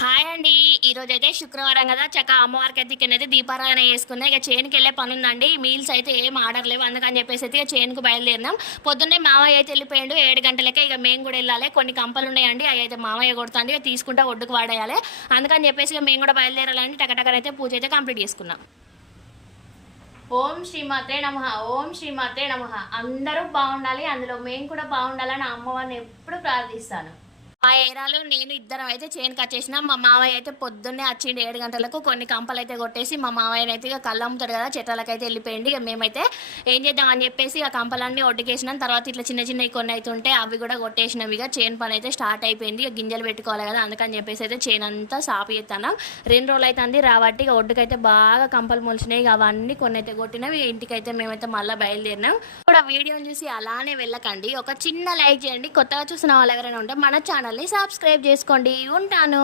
Hi అండి. ఈరోజైతే శుక్రవారం కదా! చక్కగా అమ్మవారికి అయితే ఇక్కడనైతే దీపారాధన చేసుకున్నా. ఇక చేనుకెళ్ళే పనుందండి. మీల్స్ అయితే ఏం ఆర్డర్ లేవు. అందుకని చెప్పేసి అయితే ఇక చేనుకు బయలుదేరినాం. పొద్దున్నే మామయ్య అయితే వెళ్ళిపోయిండు 7 గంటలకే. ఇక మేము కూడా వెళ్ళాలి. కొన్ని కంపలున్నాయండి. అవి అయితే మామయ్య కొడతాండు. ఇక తీసుకుంటా ఒడ్డుకు వాడేయాలి. అందుకని చెప్పేసి ఇక మేము కూడా బయలుదేరాలని టకటకనైతే పూజ అయితే కంప్లీట్ చేసుకున్నాం. ఓం శ్రీమాత్రే నమః. ఓం శ్రీమాత్రే నమః. అందరూ బాగుండాలి. అందులో మేము కూడా బాగుండాలని అమ్మవారిని ఎప్పుడు ప్రార్థిస్తాను. మా ఏరాలు నేను ఇద్దరం అయితే చేనుకి వచ్చేసినాం. మా మావయ్య అయితే పొద్దున్నే వచ్చిండు 7 గంటలకు. కొన్ని కంపలు అయితే కొట్టేసి మా మావయ్యని అయితే ఇక కళ్ళు అమ్ముతాడు కదా, చెట్లకైతే వెళ్ళిపోయింది. ఇక మేమైతే ఏం చేద్దాం అని చెప్పేసి ఇక కంపలన్నీ ఒడ్డుకేసినాం. తర్వాత ఇట్లా చిన్న చిన్నవి కొన్ని అయితే ఉంటే అవి కూడా కొట్టేసినాం. ఇక చేను పని అయితే స్టార్ట్ అయిపోయింది. ఇక గింజలు పెట్టుకోవాలి కదా, అందుకని చెప్పేసి అయితే చేను అంతా సాపు చేస్తున్నాం. 2 రోజులు అయితే అంది రాబట్టి ఇక ఒడ్డుకైతే బాగా కంపలు మొలిచినాయి. ఇక అవన్నీ కొన్ని అయితే కొట్టినాం. ఇంటికైతే మేమైతే మళ్ళీ బయలుదేరినాం. కూడా వీడియోని చూసి అలానే వెళ్ళకండి, ఒక చిన్న లైక్ చేయండి. కొత్తగా చూసిన వాళ్ళు ఎవరైనా ఉంటే మన ఛానల్ని సబ్స్క్రైబ్ చేసుకోండి. ఉంటాను.